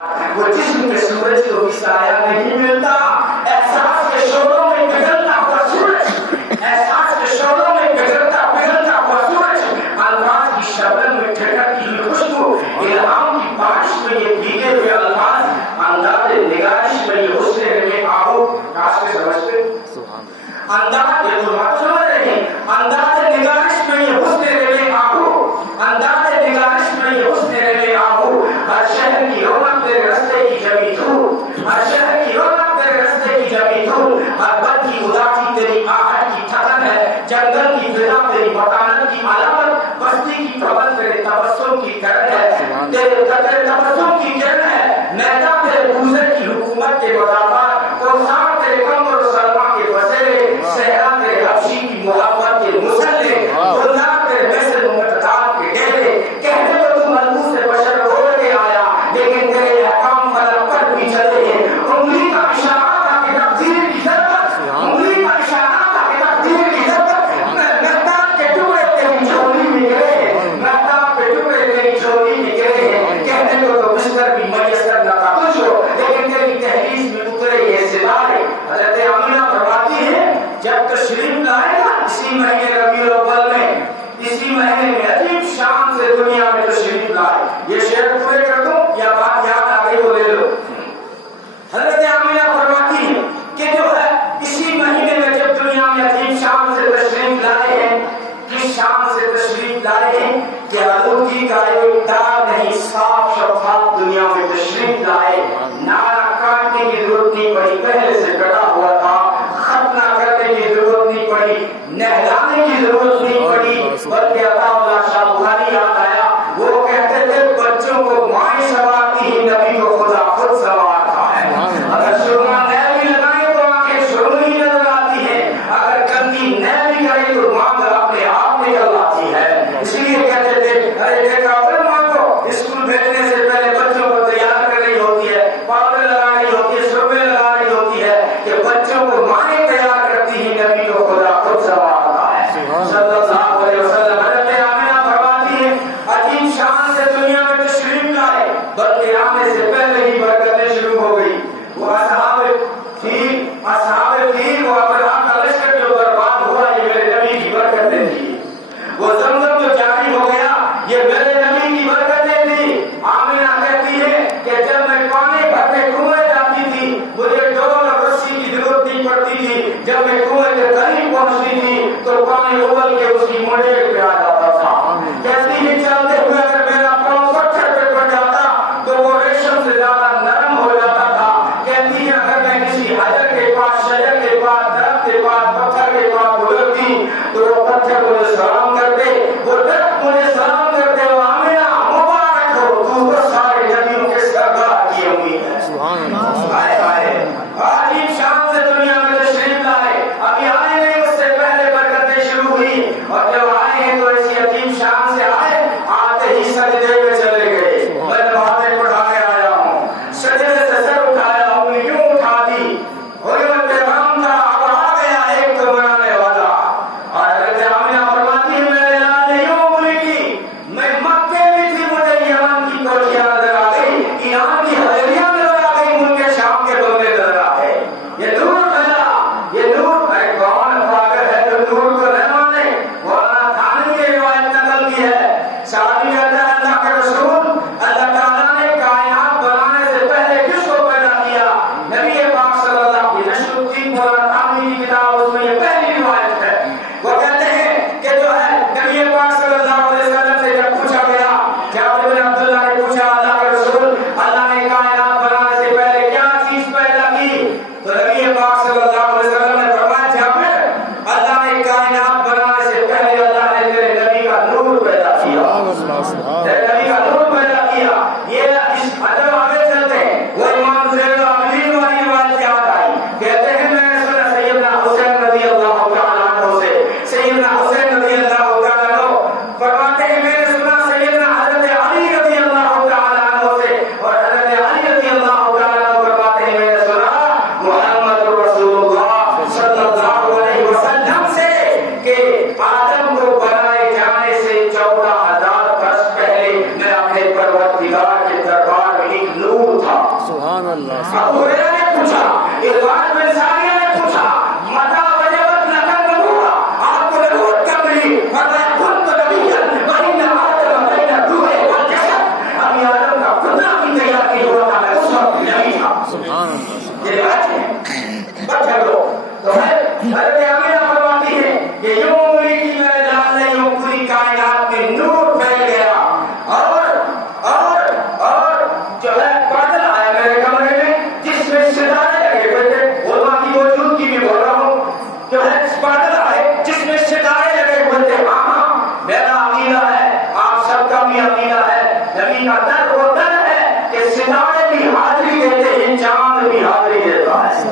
وہ جسم کے سورج کو بھی سایہ نہیں ملتا. احساس کے شعلوں میں پگھلتا ہوا سورج, احساس کے شعلوں میں پگھلتا ہوا سورج, الفاظ کی شبنم میں ٹھٹکتی ہوئی خوشبو, الہام کی بارش میں یہ بھیگے ہوئے الفاظ, انداز نگارش میں یہ حسن میں آہو. کاش کے سمجھتے انداز, یہ تو بات سمجھ رہے ہیں, انداز نگارش میں یہ حسن میں آہو, انداز نگارش میں یہ حسن میں آہو. ہر شہر کی رونق تیرے رستے کی جمی دھوم, ہر شہر کی رونق تیرے رستے کی جمی دھوم. ہر بد کی اداسی تیری آہٹ کی تھکن ہے, جنگل کی فضا تیری مکانت کی علامت, بستی کی پون تیرے تبسم کی کرن ہے, تیرے تبسم کی کرن ہے. میدان تیرے بوزر کی حکومت کے مدافعات, کوثار تیرے کمر و سلما کے بسیرے, صحرا تیرے حبشی کی محبت کے مسلے, گلزار تیرے مصر مقتدار کے ڈیرے. کہنے کو تو ملبوس بشر بول کے آیا, لیکن تیرے احکام فلک پر بھی چلے ہیں. انگلی کا اشارہ تھا کہ تقدیر کی ضرورت, انگلی کا اشارہ تھا کہ تقدیر کی ضرورت. مہتاب کے ٹکڑے تیری جھولی میں گرے ہیں, مہتاب کے ٹکڑے تیری جھولی میں گرے ہیں. کہنے کو تو بستر بھی میسر نہ تھا تجھ کو, لیکن تیری تحریر میں اترے یہ ستارے. حضرت آمینہ فرماتی ہے جب تشریف لائے گا اسی مہینے ربیع الاول میں, اسی مہینے میں عجیب شان سے دنیا میں تشریف لائے. یہ شعر پورے کر دو یا بات یاد آ گئی وہ لے لو. حضرت آمینہ فرماتی ہے کہ جو ہے اسی مہینے میں جب دنیا میں عجیب شان سے تشریف لائے ہیں, کس شان سے تشریف لائے ہیں کہ آلودگی کا ایک داغ نہیں, صاف شفاف دنیا میں تشریف لائے. نعرہ کاٹنے کی ضرورت نہیں پڑی, پہلے سے کٹا ہوا تھا. ختنہ کرنے کی ضرورت نہیں پڑی, نہلانے کی ضرورت نہیں پڑی, بلکہ عطا اللہ شاہ بخاری یاد آیا. وہ کہتے تھے بچوں کو مائیں سنوارتی ہی, نبی کو خدا خود سنوارتا ہے. اگر سرما نہ بھی لگائیں تو آنکھیں سرمئی نظر آتی ہے, اگر گندی نہ بھی کرے تو مانگ اپنے آپ نکل آتی ہے. اس لیے کہتے تھے ارے بیٹا اگر ماں کو اسکول بھیجنے سے پہلے بچوں کو تیار کرنی ہوتی ہے, پاؤڈر لگانی ہوتی ہے, سرمے لگانی ہوتی ہے, کہ بچوں کو مائیں تیار کرتی ہی, نبی کو خدا خود سنوارتا ہے صلی اللہ علیہ وسلم. حضرت آمینہ فرماتی ہے عجیب شان سے دنیا میں تشریف لائے, بلکہ آنے سے پہلے ہی برکتیں شروع ہو گئی. وہ اصحاب فیل و ابراہ کا لشکر جو برباد ہوا, یہ میرے نبی کی برکتیں تھی. وہ زمزم جو جاری ہو گیا, یہ میرے نبی کی برکتیں تھی. آمینہ کہتی ہے کہ جب میں پانی بھرنے کنویں جاتی تھی, مجھے ڈول اور رسی کی ضرورت نہیں پڑتی تھی. جب میں کنویں کے قریب پہنچتی تھی تو پانی ابل کے اس کی منڈیر پہ آ جاتا تھا. کہتی ہے چلتے ہوئے اگر میرا پاؤں پتھر پہ پڑ جاتا تو وہ ریشم سے زیادہ نرم ہو جاتا تھا. کہتی ہے اگر میں کسی حجر کے پاس, شجر کے پاس, درخت کے پاس, پتھر کے پاس گزرتی تو وہ پتھر مجھے سلام کرتے, وہ درخت مجھے سلام کرتے. وہ آمینہ مبارک ہو, تو بس سارے نبیوں کے سردار کی امید ہے. آئے آئے عجیب شان سے دنیا میں تشریف لائے. ابھی آئے نہیں, اس سے پہلے برکتیں شروع ہوئی, اور جب آئے ہیں تو ابو ہریرہ نے پوچھا، ارباد بن ساریہ نے پوچھا، متا وجبت لک النبوہ، آپ کو نبوت کب ملی؟ فرمایا كنت نبیا وان آدم بین الروح والجسد، ابھی آدم کا خدا بھی تیار نہیں ہوا تھا، میں اس وقت نبی تھا. سبحان اللہ. یہ بات ہے. بچہ لوگ تو ہے حضرت آمینہ فرماتی ہے کہ یوں عمری کی میں جان نے یوں پوری کائنات میں نور پھیل گیا اور جو ہے بادل آیا میرے کمرے میں جس میں ستارے لگے ہوئے تھے. علماء کی موجودگی میں بول رہا ہوں. جو ہے بادل آئے جس میں ستارے لگے ہوئے تھے. ہاں میرا عقیدہ ہے، آپ سب کا بھی عقیدہ ہے، نبی کا در وہ در ہے کہ ستارے بھی حاضری دیتے ہیں، چاند بھی حاضری دیتا ہے.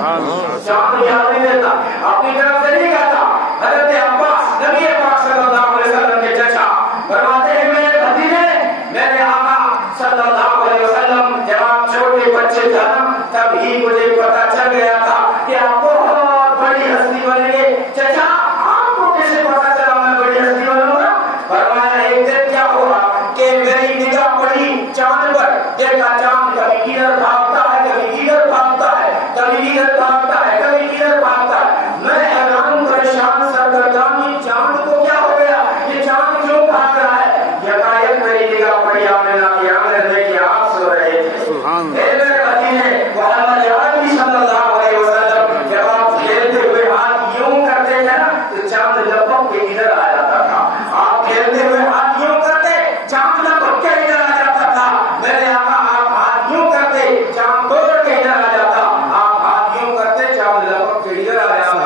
چاند بھی حاضری دیتا اپنی طرف سے نہیں کہتا. حضرت عباس نبی پاک صلی اللہ علیہ وسلم کے چچا فرماتے ہیں میرے بھتیجے، میرے آقا صلی اللہ علیہ وسلم جب آپ چھوٹے بچے تھے تب ہی مجھے پتا چل گیا تھا کہ آپ بہت بڑی ہستی بنیں گے. چچا آپ کو کیسے پتا چلا میں بڑی ہستی بنوں گا؟ فرمایا ایک دن کیا ہوا کہ میری نگاہ پڑی چاند پر. دیکھا چاند کبھی ادھر بھاگتا ہے، کبھی ادھر بھاگتا ہے، کبھی ادھر بھاگتا ہے، کبھی ادھر بھاگتا ہے. میں حیران پریشان سرگردان کہ چاند کو کیا ہو گیا، یہ چاند کیوں بھاگ رہا ہے؟ یکایک میری نگاہ پڑی آمنہ کی آنگن میں کہ آپ سو رہے تھے. میرے بھتیجے محمد عربی صلی اللہ علیہ وسلم جب آپ کھیلتے ہوئے ہاتھ یوں کرتے تھے نا تو چاند لپک کے ادھر آ جاتا تھا. آپ کھیلتے ہوئے ہاتھ یوں کرتے چاند لپک کے ادھر آ جاتا تھا. میرے آقا آپ ہاتھ یوں کرتے چاند توڑ کے ادھر آ جاتا. آپ ہاتھ یوں کرتے چاند لپک کے ادھر آ جاتا.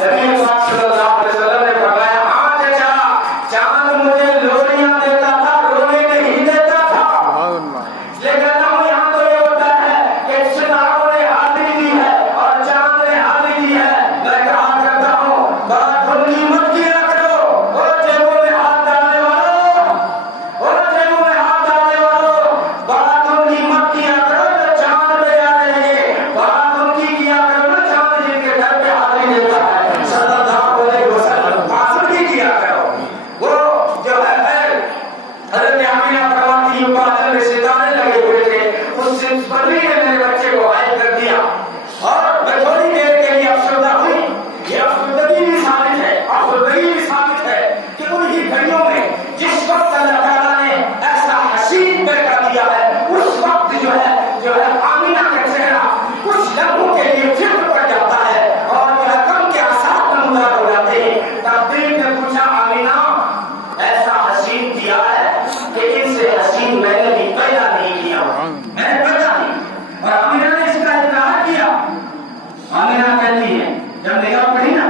نبی پاک صلی اللہ علیہ وسلم نے فرمایا ہاں چچا، چاند مجھے لوریاں دیتا تھا، رونے نہیں دیتا تھا. لیکن یہاں تو یہ ہوتا ہے کہ ستاروں نے حاضری دی ہے اور چاند نے حاضری دی ہے. میں کہا کرتا ہوں بات بندی مت کیا کرو. اور جیبوں میں ہاتھ ڈالنے والوں، اور جیبوں میں ہاتھ ڈالنے والوں، بات بندی مت کیا کرو جو چاند پہ جا رہے ہیں. بات ان کی کیا کرو نا چاند جن کے گھر پہ حاضری دیتا ہے صلی اللہ علیہ وسلم. بات ان کی کیا کرو. وہ جو ہے حضرت آمینہ فرماتی ہیں بادل میں ستارے لگے ہوئے تھے. اس بلی نے میرے بچے کو غائب کر دیا اور میں تھوڑی دیر کے لیے افسردہ ہوئی. یہ افسردگی بھی ثابت ہے، افسردگی بھی ثابت ہے کہ انہی گھڑیوں میں جس وقت اللہ تعالیٰ نے ایسا حسین پیدا دیا ہے اس وقت جو ہے آمینہ کا چہرہ کچھ لمحوں کے لیے فکر پڑ جاتا ہے اور جو ہے غم کے آثار نمودار ہو جاتے ہیں. تقدیر نے پوچھا آمینہ ایسا حسین کیا ہے کہ ان سے حسین میں نے بھی پیدا نہیں کیا، میں نے پیدا نہیں. اور آمینہ نے اس کا اظہار کیا. آمینہ کہتی ہے جب نگاہ پڑی نا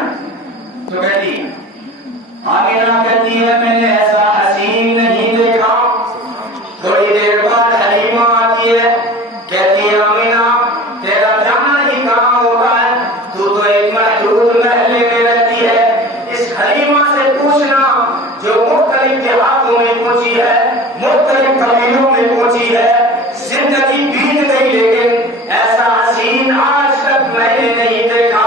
تو کہتی ہے، آمینہ کہتی ہے میں نے ایسا حسین نہیں دیکھا. تھوڑی دیر بعد حلیمہ آتی ہے، کہتی ہے آمینہ تیرا جانا ہی کہاں ہوتا ہے، تو ایک محدود محلے میں رہتی ہے. اس حلیمہ سے پوچھنا جو مختلف دیہاتوں میں پہنچی ہے، مختلف قبیلوں میں پہنچی ہے، زندگی بیت گئی لیکن ایسا حسین آج تک میں نے نہیں دیکھا.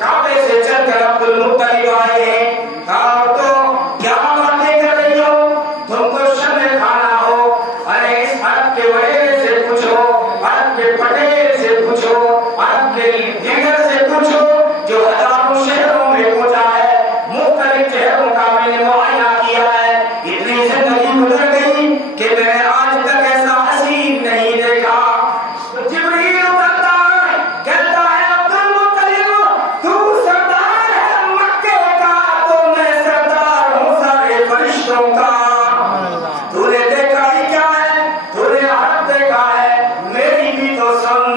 کعبے سے چل کر عبد المطلب آئے ہیں. کہا تو کیا باتیں کر رہی ہو، تم تو شب کھانا ہو. ارے اس عرب کے وڈیرے سے پوچھو، عرب کے پٹیل سے پوچھو، عرب کے لیڈر سے پوچھو جو ہزاروں شہروں میں پہنچا ہے. مختلف شہروں کا میں نے معائنہ کیا ہے. اتنی زندگی گزر گئی کہ میں نے آج تک ایسا حسین نہیں دیکھا. جبریل اترتا ہے، کہتا ہے عبد المطلب تو سردار ہے مکے کا، تو میں سردار ہوں سارے فرشتوں کا. تو نے دیکھا ہی کیا ہے، تو نے عرب دیکھا ہے، میری بھی تو سن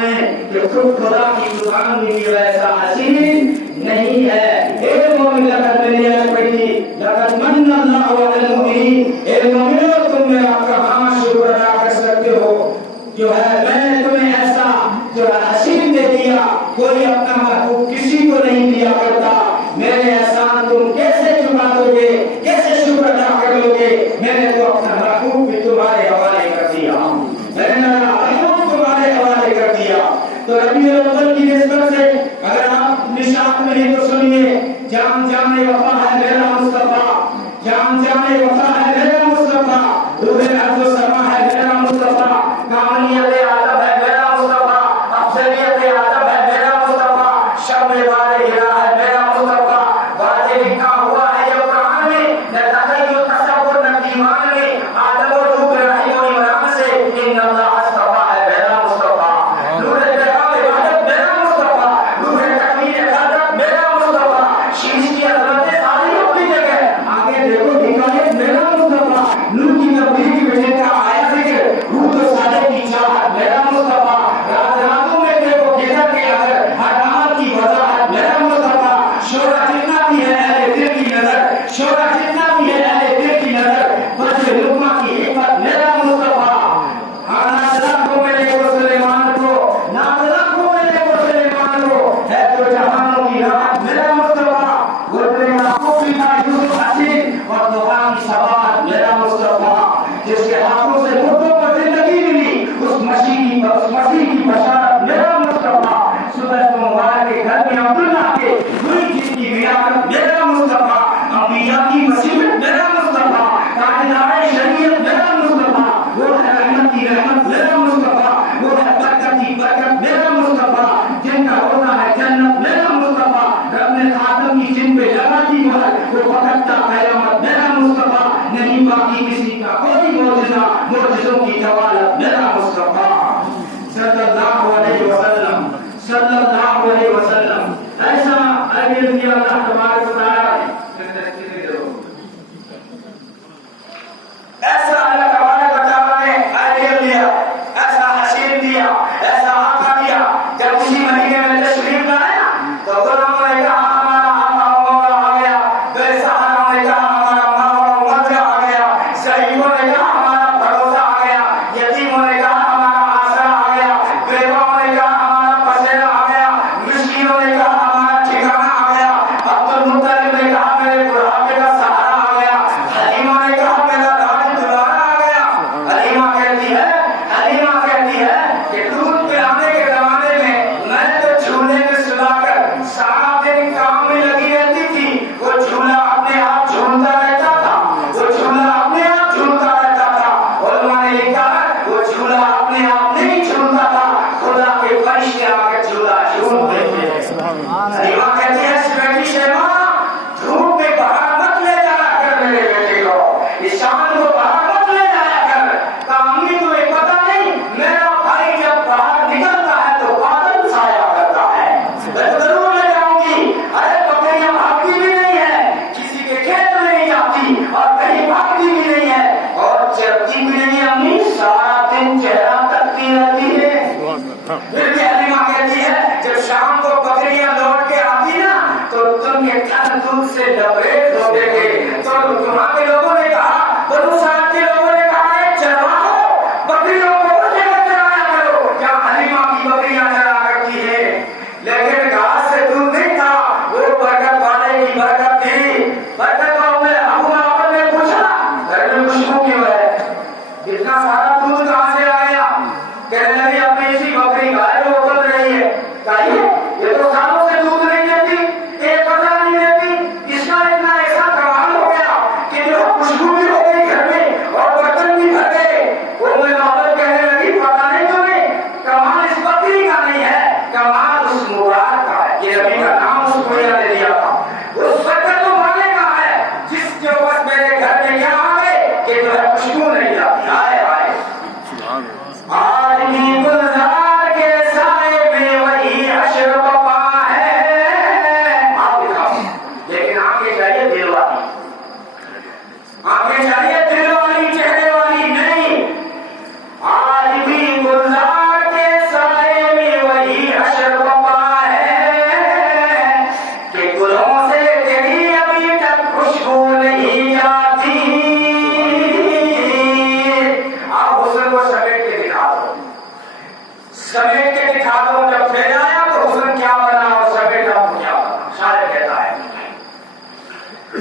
میں کہ خود خدا کی زبان میں بھی ویسا حسین نہیں ہے. اے مومن لقد میں نے آج پڑھی لقد من اللہ علی المؤمنین. اے مومنوں تم میرا کہاں شکر ادا کر سکتے ہو جو ہے میں نے تمہیں ایسا جو حسین دے دیا کوئی اپنا محبوب کسی کو نہیں دیا کرتا. میرے احسان تم کیسے چکا دو گے کیسے شکر ادا کر لو گے. میں نے تو اپنا محبوب بھی تمہارے حوالے کر دیا میں نے محبوب تمہارے حوالے کر دیا. تو ربیع الاول کی نسبت سے اگر آپ نشاط میں ہیں تو سنیے جان جان وفا ہے میرا مصطفیٰ جان جان وفا ہے میرا مصطفیٰ روح عرض و سما ہے میرا مصطفیٰ کاملیت ادب ہے میرا مصطفیٰ افضلیت ادب ہے میرا مصطفیٰ شب بار ہرا ہے میرا مصطفیٰ واضح لکھا ہوا ہے یہ قرآن میں نہ تخیل تصور نہ دیوان میں آدم و روح رحیم و عمران سے ان اللہ اصطفیٰ ہے میرا مصطفیٰ نور پیغام عبادت میرا مصطفیٰ نور تکمیل خلقت میرا مصطفیٰ شیش کی عظمتیں ساری اپنی جگہ آگے دیکھو حکایت میرا مصطفیٰ نور کی تبلیغ میں جن کا آیا ذکر روح تو سارے کی چاہت میرا مصطفیٰ رات راتوں میں دیکھو کدھر کے اگر ہر عمل کی وضاحت میرا مصطفیٰ شورا جتنا بھی ہے اہل دل کی نظر شورا جتنا بھی ہے اہل دل کی نظر بس لقمہ کی حکمت میرا مصطفیٰ ناظرہ کو میرے کو سلیمان کو ناظرہ کو میرے کو سلیمان کو ہے تو جہانوں کی راحت میرا مصطفیٰ وہ تیرے آنکھوں کی یوسف حسین اور دعا کی ثبات میرا مصطفیٰ جس کے ہاتھوں سے مردوں کو زندگی ملی اس مسیح کی بشارت میرا مصطفیٰ صبح مبارک کے گھر میں عبداللہ کے ہوئی جس کی ولادت میرا مصطفیٰ انبیاء کی مصیبت میرا مصطفیٰ تاجدار شریعت میرا مصطفیٰ وہ ہے رحمت کی رحمت میرا مصطفیٰ وہ ہے برکت کی برکت میرا مصطفیٰ جن کا ہوتا ہے جنت میرا مصطفیٰ رب نے خاتم کی جن پہ لگا دی مہر وہ پکڑتا قیامت میرا مصطفیٰ نہیں باقی کسی کا کوئی معجزہ معجزوں کی جوالت میرا مصطفیٰ صلی اللہ علیہ وسلم صلی اللہ علیہ وسلم. ایسا اجر دیا اللہ تبارک و تعالی ایسا اللہ تبارک و تعالی نے اجر دیا ایسا حسین دیا ایسا آقا دیا. جب اسی مہینے میں تشریف لائے تو غلاموں نے کہا ہمارا آقا و مولا آ گیا. بے سہاروں نے کہا ہمارا ماں و مرجع آ گیا. ضعیفوں نے کہا ہمارا بھروسہ آ گیا. یتیموں نے کہا ہمارا آسرا آ گیا. بیواؤں نے کہا ہمارا پسیرا آ گیا. مسکینوں نے کہا ہمارا ٹھکانہ آ گیا. عبد المطلب نے کہا میرے بڑھاپے کا سہارا آ گیا. حلیمہ نے کہا میرا داڑھی دوبارہ آ گیا. حلیمہ کہتی ہے کہ دودھ پلانے کے زمانے میں تو جھولے میں سلا کر سارا دن کام میں لگی رہتی تھی. وہ جھولا اپنے آپ جھولتا رہتا تھا. وہ جھولا اپنے آپ جھولتا رہتا تھا. علماء نے لکھا ہے وہ جھولا اپنے آپ نہیں جھولتا تھا. خدا کے فرشتے آ کے جھولا جھولتے تھے. حلیمہ کہتی ہے بیٹی شیما دھوپ میں باہر مت لے جایا کر میرے بیٹے کو. اس شام کو باہر مت لے جایا کر. کامی تمہیں پتہ نہیں میرا بھائی جب باہر نکلتا ہے تو بادل چھایا کرتا ہے. میں تو ضرور لے جاؤں گی. ارے بکریاں بھاگتی بھی نہیں ہے کسی کے کھیت میں نہیں جاتی اور کہیں بھاگتی بھی نہیں ہے اور چرتی بھی نہیں. امی سارا دن چہرہ تکتی رہتی ہے. پھر بھی حلیمہ کہتی ہے جب شام کو بکریاں لوٹ کے آتی نا تو تم یہ ٹھنڈ دودھ سے لبریز ہو گے. تو تمہارے لوگوں نے کہا بنو سعد کے لوگوں نے کہا ہے چرواہو بکریوں کو اس جگہ چرایا کرو جہاں حلیمہ کی بکریاں چرا کرتی ہے. لیکن گھاس سے دودھ نہیں تھا وہ برکت والے کی برکت تھی. برکت والوں نے ابو بکر نے پوچھا گھر میں خوشبو کیوں ہے اتنا سارا دودھ کہاں سے آیا. کہنے لگے اپنی اسی بکری گائے وہ بول رہی ہے. کہیے یہ تو سالوں سے دودھ نہیں دیتی ایک پتہ نہیں دیتی. اس کا اتنا ایسا کمال ہو گیا کہ جو خوشبو بھی ہو گئی گھر میں اور برتن بھی بھر گئے. وہ میں بابر کہنے لگی پتہ نہیں تمہیں کمال اس بکری کا نہیں ہے کمال اس مبارک کا ہے. یہ نبی کا نام اس کو نے دیا تھا. اس برکت والے کا ہے جس کے بس میرے گھر میں کیا آ گئے کہ جو ہے خوشبو نہیں جاتی. آئے آج بھی گلزار کے سائے میں وہی عشق سمیٹ کے دکھا دو جب پھیلایا تو حسن کیا بنا اور سمیٹا تو کیا بنا. شاعر کہتا ہے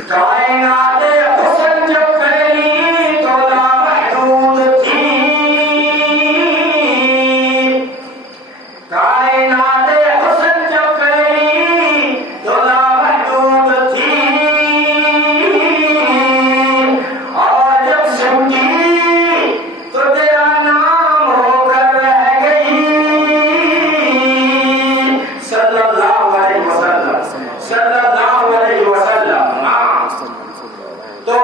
کائنات حسن جب پھیلی تو لامحدود تھی. کائنات حسن جب پھیلی تو لامحدود تھی. اور جب سمجھی تو تیرا نام ہو کر رہ گئی. صلی اللہ علیہ وسلم صلی اللہ علیہ وسلم. تو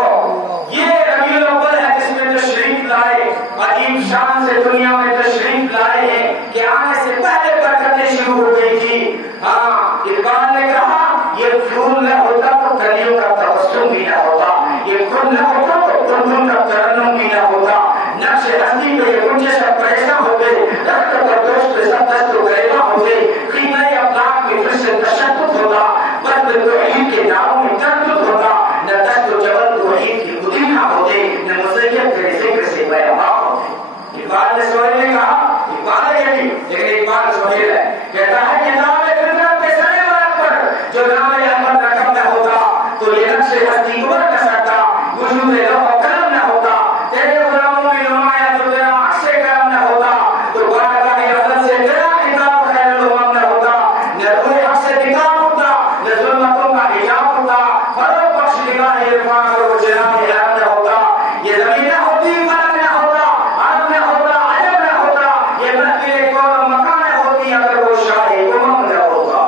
یہ ربیع الاول ہے جس میں تشریف لائے، عجیب شان سے دنیا میں تشریف لائے ہیں کہ آنے سے پہلے برکتیں شروع ہو گئی تھی. ہاں اقبال نے کہا یہ پھول نہ ہوتا تو کلیوں کا تبسم بھی نہ ہوتا، یہ خود نہ ہوتا تو گلگل کا ترنم بھی نہ ہوتا. نقش ہستی پہ یہ گنجے سب پریشاں ہو گئے، رخت پر دوست پہ سب دست و گریباں ہو گئے. قیمہ افلاک میں پھر سے تشدد ہوتا، بد توحید کے ناموں میں تردد ہوتا. نہ دست و جبل توحید کی خودی نہ ہوتے، نہ مسیحیت کے ذکر سے بیاباں ہوتے. اقبال نے سہیل نے کہا، اقبال ہے یہ بھی لیکن اقبال سہیل ہے، کہتا ہے کتاب فطرت کے سرے ورق پر جو نام احمد رقم نہ ہوتا تو یہ نقش ہستی گزر نہ سکتا، وجود لوح و قلم نہ ہوتا. تیرے غلاموں میں نمایاں تو تیرا عکس کرم نہ ہوتا، تو بارگاہ افضل سے تیرا خطاب خیر الامم نہ ہوتا. نہ روح حق سے نکاب ہوتا، نہ ظلمتوں کا حجاب ہوتا. فروغ بخش نگاہ عرفان اور وہ جناب حرام نہ ہوتا. یہ زمین نہ ہوتی، فلک نہ ہوتا، عرب نہ ہوتا، عجب نہ ہوتا. یہ محفل کون و مکان نہ ہوتی اگر وہ شاہ امم نہ ہوتا.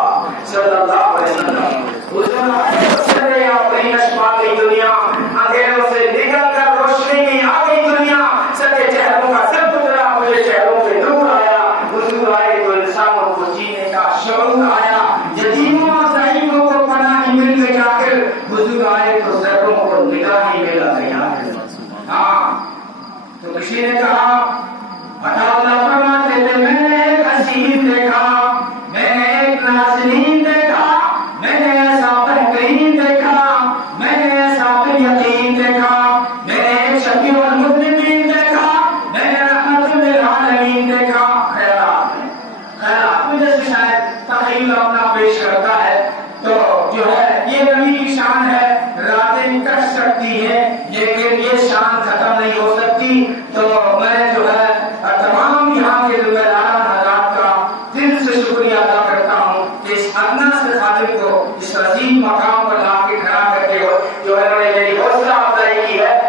صلی اللہ علیہ وسلم. حضور نے اپنی نشپا گئی دنیا، اندھیروں سے نکل کر روشنی میں آ گئی دنیا. سچے چہروں کا سب اترا، مجھے چہروں پہ نور آیا. حضور آئے تو انسانوں کو جینے کا شعور آیا. یتیموں اور ضعیفوں کو پناہ مل گئی آخر، حضور آئے تو ذروں کو نگاہ ہی ملا گئی آخر. ہاں تو کسی نے کہا اللہ فرماتے تھے میں نے ایک حسین دیکھا، میں نے ایک نازنین دیکھا، میں نے ایسا بہترین دیکھا، میں نے ایسا یقین دیکھا، میں نے ایک شفیع المذنبین دیکھا، میں نے رحمت للعالمین دیکھا. خیرات میں جیسے شاید تخیل اپنا پیش کرتا ہے تو جو ہے یہ نبی کی شان ہے. راتیں کٹ سکتی ہیں لیکن یہ شان ختم نہیں ہو سکتی. تو میں جو ہے تمام یہاں کے ذمہ-داران حضرات کا دل سے شکریہ ادا کرتا ہوں کہ اس ادنا سے خادم کو اس عظیم مقام پر لا کے کھڑا کرتے ہو جو انہوں نے میری حوصلہ افزائی کی ہے.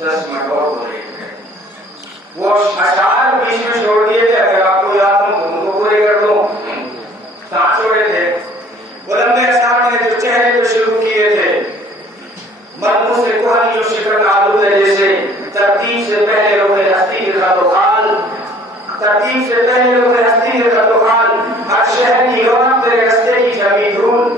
10 منٹ اور ہو رہے ہیں. وہ اشعار بیچ میں چھوڑ دیے تھے، اگر آپ کو یاد ہو ان کو پورے کر دو. کہاں چھوڑے تھے؟ علماء صاحب نے جو چہرے پہ شروع کیے تھے ملموس سے کوہنی و شکر آلودہ جیسے ترتیب سے پہلے روح ہستی کے خط و خال، ترتیب سے پہلے روح ہستی کے خط و خال. ہر شہر کی رونق تیرے رستے کی جبی دھول،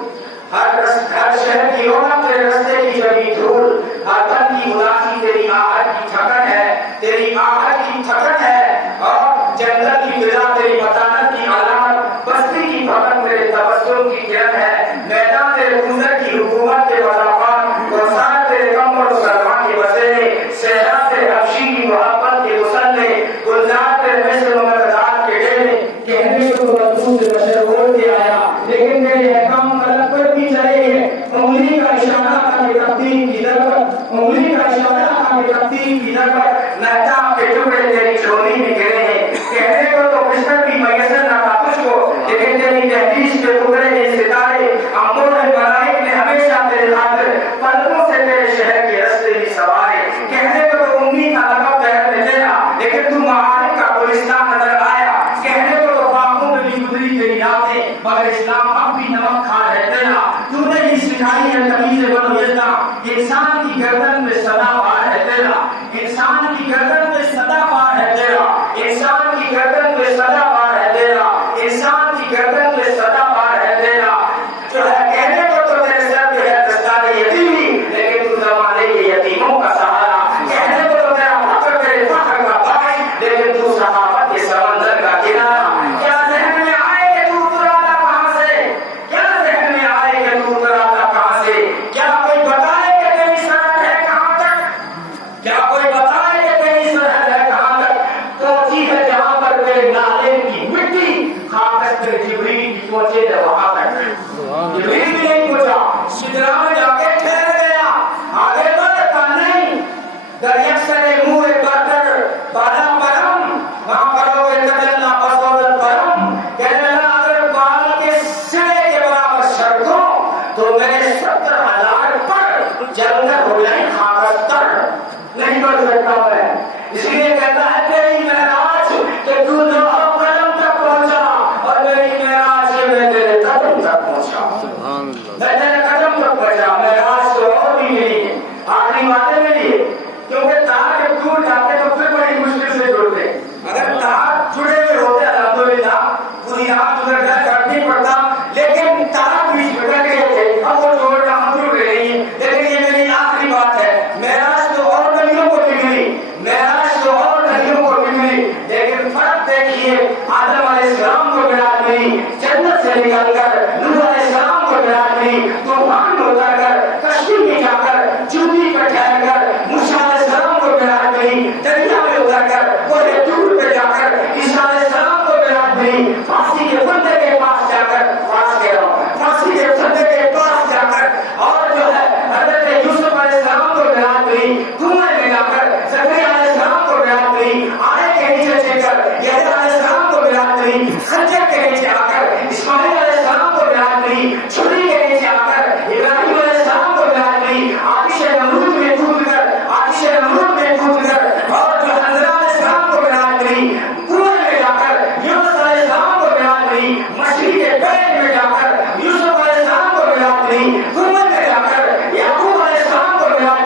ہر شہر کی رونق تیرے رستے کی جبی دھول. ہر تن کی اداسی تیری آہٹ کی تھکن ہے، تیری آہٹ کی تھکن ہے. اور جنگل کی فضا تیری متانت کی علامت، بستی کی بھون تیرے تبسم کی کرن ہے. میدان تیرے گزر کی حکومت کے مضافات، گلزار تیرے کمر و سلمان کے بسیرے، صحرا تیرے حبشی کی محبت کے مسلے، گلزار تیرے مصر و مقدار کے ڈیرے. کہنے کو ملبوس بشر بول کے آیا لیکن میرے احکام غلط پر بھی چلے ہیں. انگلی کا اشارہ تھا کہ تقدیر کی در پر، انگلی کا اشارہ تھا کہ تقدیر کی در پر مہتاب کے ٹکڑے تیری چولی میں گرے ہیں. کہنے کو تو بستر بھی میسر نہ تھا تجھ کو لیکن تیری تحریر کے ٹکڑے ہیں ستارے. امور ملائک نے ہمیشہ تیرے خاطر پلکوں سے تیرے شہر کے رستے بھی سوارے. کہنے کو تو امید کا لقب تحت میں تیرا لیکن تو معارف کا گلستان نظر آیا. کہنے کو تو باغوں میں بھی گزری تیری راتیں مگر اسلام اب بھی نمک کھا ہے تیرا. تو نے ہی سکھائی ہے تمیز بنو یزدہ، انسان کی گردن میں سدا بار ہے تیرا. انسان کی گردن میں سدا بار ہے تیرا. انسان کی گردن میں سدا بار ہے تیرا. انسان کی گردن میں سدا بار ہے تیرا. جو ہے کہنے کو تو تیرے سر پہ ہے دستار یتیمی لیکن تو زمانے کے یتیموں کا سہارا. کہنے کو تو تیرا فخر تیرے فخر کا باعث لیکن تو صحابت کے سمندر کا کنارہ. کیا ذہن میں آئے کہ تو اترا تھا کہاں سے؟ کیا ذہن میں آئے کہ تو اترا تھا کہاں سے؟ کیا کوئی بتائے کہ تیری سرحد ہے کہاں تک؟ کیا کوئی بتائے کہ تیری سرحد ہے کہاں تک؟ پہنچی ہے جہاں خاص کر جبریل پہنچے تھے وہاں تک جبریل بھی نہیں پہنچا سدرا میں جا کے ٹھہر گیا آگے بڑھتا نہیں دریافت سے منہ برتر بالا پرم وہاں پڑھو گے تجلنا پسود پرم کہنے لگا اگر بال کے سرے کے برابر سڑکوں تو میرے 70,000 پر جنگل ہو جائیں خاکستر نہیں بڑھ سکتا میں اس لیے کہتا ہے تیری معراج کہ تو لوح قلم تک پہنچا اور میری معراج کہ میں تیرے قدم تک پہنچا میں تیرے قدم تک پہنچا معراج تو اور بھی ملی آخری باتیں ملی کیونکہ تار جب ٹوٹ جاتے تو پھر بڑی مشکل سے جڑتے اگر تار جڑے ہوئے ہوتے الحمدللہ پوری رات گزر جائے فرق نہیں پڑتا لیکن تار بیچ میں کٹ گئے تھے اب وہ جوڑنا ہم جڑ گئے نہیں لیکن یہ میری آخری بات ہے معراج تو اور نبیوں کو نکلی معراج تو اور نبیوں کو نکلی لیکن فرق دیکھیے آدم علیہ السلام کو معراج ملی جنت سے نکل کر نوح علیہ السلام کو معراج ملی طوفان